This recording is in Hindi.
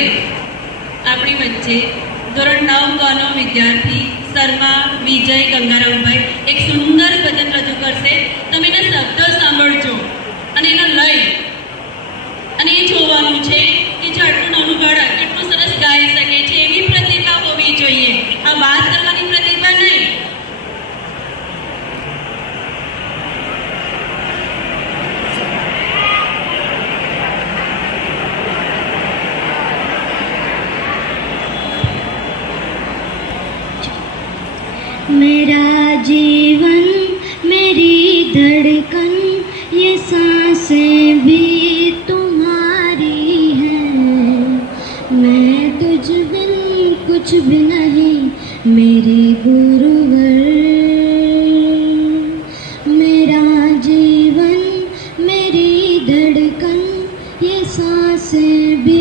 હવે આપણી વચ્ચે ધોરણ નવ ગનો વિદ્યાર્થી શર્મા, વિજય, ગંગારામભાઈ એક સુંદર ભજન રજૂ કરશે. તમે એના શબ્દો સાંભળજો અને એનો લય. અને એ જોવાનું છે કે જો આટલું નાનું બાળક કેટલું સરસ ગાઈ શકે છે એવી પ્રતિભા હોવી જોઈએ. આ વાત કરવાની मेरा जीवन, मेरी धड़कन, ये साँसें भी तुम्हारी हैं। मैं तुझ बिन कुछ भी नहीं, मेरे गुरुवर। मेरा जीवन, मेरी धड़कन, ये साँसें भी